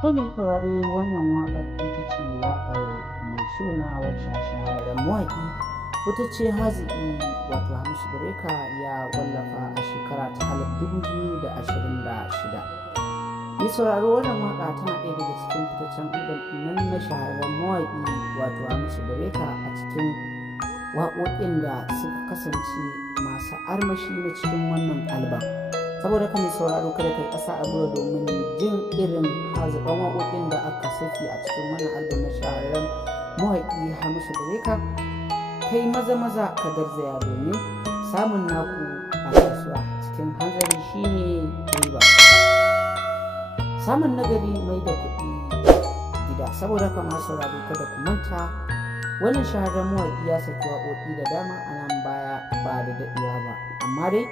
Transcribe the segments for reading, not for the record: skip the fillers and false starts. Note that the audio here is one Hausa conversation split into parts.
Kada saurari wannan waƙar ita ce waƙar mai suna wacce shahararren mawaƙi wata ce haziƙi wato Hamisu Breaker ya wallafa a shekara ta 2026. Mai sauraro wannan waƙa tana ɗaya daga cikin fitaccen album nan na shahararren mawaƙi wato Hamisu Breaker a cikin waƙoƙin da suka kasance masu armashi na cikin wannan album. Saboda ka mai sauraro kada kai ƙasa a gwiwa domin jin irin haziƙan waƙoƙin da aka saki a cikin wannan album na shahararren mawaƙi Hamisu Breaker, kai maza ka garzaya domin samun naku a kasuwa cikin hanzari shine riba. Samun nagari mai da kuɗi gida. Saboda ka masu sauraro kada ku manta wannan shahararren mawaƙi ya saki waƙoƙi da dama a nan baya ba da daɗewa ba, amma dai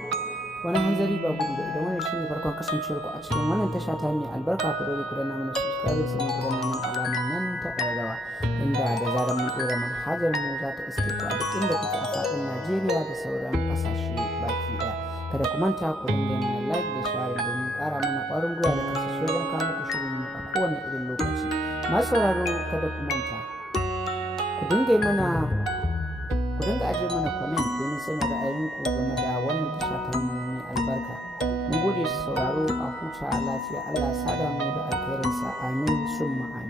wani hanzari ba gudu ba. Idan wannan shine farkon kasancewar ku a cikin wannan tasha ta mai albarka, ku dole ku danna mana subscribe sannan ku danna mana alamar nan ta ƙararrawa, inda da zarar mun ɗora manhajar mu za ta iske ku a duk inda kuke a faɗin Najeriya da sauran ƙasashe baki ɗaya. Kada ku manta ku dinga mana like da share domin ƙara mana ƙwarin gwiwa da kasashe wajen kawo muku shirin mu a kowane irin lokaci. Masu sauraro kada ku manta ku dinga ajiye mana comment domin sanin ra'ayinku game da wannan tasha ta mai albarka. Mun gode sauraro, a huta lafiya. Allah ya sada mu da alkhairinsa. Amin summa amin.